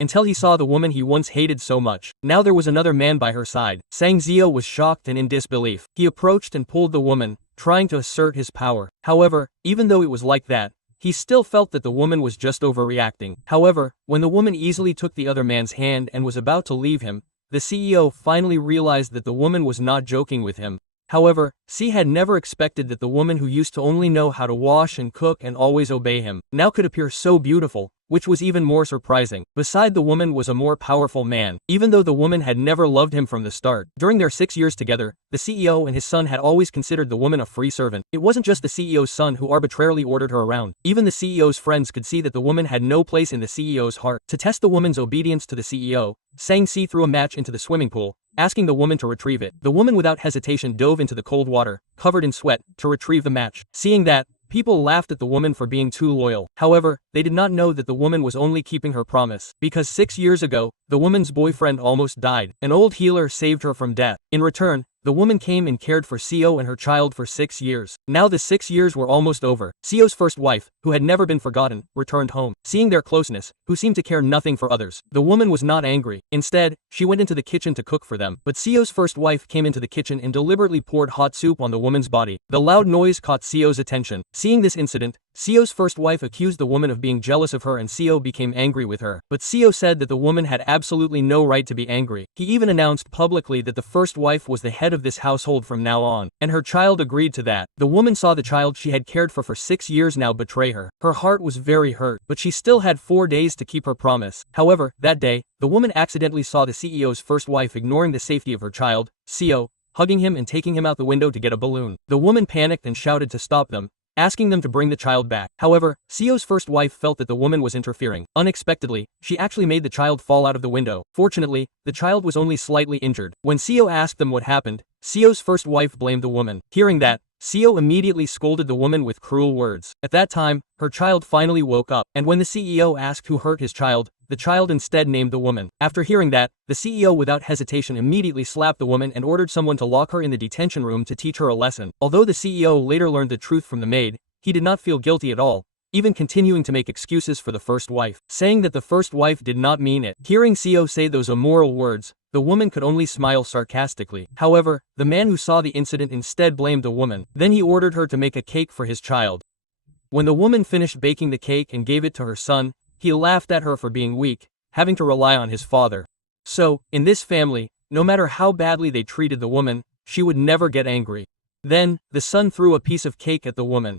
until he saw the woman he once hated so much. Now there was another man by her side. Sang Zio was shocked and in disbelief. He approached and pulled the woman, trying to assert his power. However, even though it was like that, he still felt that the woman was just overreacting. However, when the woman easily took the other man's hand and was about to leave him, the CEO finally realized that the woman was not joking with him. However, C had never expected that the woman who used to only know how to wash and cook and always obey him, now could appear so beautiful, which was even more surprising. Beside the woman was a more powerful man, even though the woman had never loved him from the start. During their 6 years together, the CEO and his son had always considered the woman a free servant. It wasn't just the CEO's son who arbitrarily ordered her around. Even the CEO's friends could see that the woman had no place in the CEO's heart. To test the woman's obedience to the CEO, Sang Si threw a match into the swimming pool, asking the woman to retrieve it. The woman without hesitation dove into the cold water, covered in sweat, to retrieve the match. Seeing that, people laughed at the woman for being too loyal. However, they did not know that the woman was only keeping her promise. Because 6 years ago, the woman's boyfriend almost died. An old healer saved her from death. In return, the woman came and cared for Seo and her child for 6 years. Now the 6 years were almost over. Seo's first wife, who had never been forgotten, returned home. Seeing their closeness, who seemed to care nothing for others, the woman was not angry. Instead, she went into the kitchen to cook for them. But Seo's first wife came into the kitchen and deliberately poured hot soup on the woman's body. The loud noise caught Seo's attention. Seeing this incident, Seo's first wife accused the woman of being jealous of her and Seo became angry with her. But Seo said that the woman had absolutely no right to be angry. He even announced publicly that the first wife was the head of this household from now on, and her child agreed to that. The woman saw the child she had cared for 6 years now betray her. Her heart was very hurt, but she still had 4 days to keep her promise. However, that day, the woman accidentally saw the CEO's first wife ignoring the safety of her child, Seo, hugging him and taking him out the window to get a balloon. The woman panicked and shouted to stop them, asking them to bring the child back. However, Seo's first wife felt that the woman was interfering. Unexpectedly, she actually made the child fall out of the window. Fortunately, the child was only slightly injured. When Seo asked them what happened, Seo's first wife blamed the woman. Hearing that, Seo immediately scolded the woman with cruel words. At that time, her child finally woke up, and when the CEO asked who hurt his child, the child instead named the woman. After hearing that, the CEO without hesitation immediately slapped the woman and ordered someone to lock her in the detention room to teach her a lesson. Although the CEO later learned the truth from the maid, he did not feel guilty at all, even continuing to make excuses for the first wife, saying that the first wife did not mean it. Hearing Seo say those immoral words, the woman could only smile sarcastically. However, the man who saw the incident instead blamed the woman. Then he ordered her to make a cake for his child. When the woman finished baking the cake and gave it to her son, he laughed at her for being weak, having to rely on his father. So, in this family, no matter how badly they treated the woman, she would never get angry. Then, the son threw a piece of cake at the woman.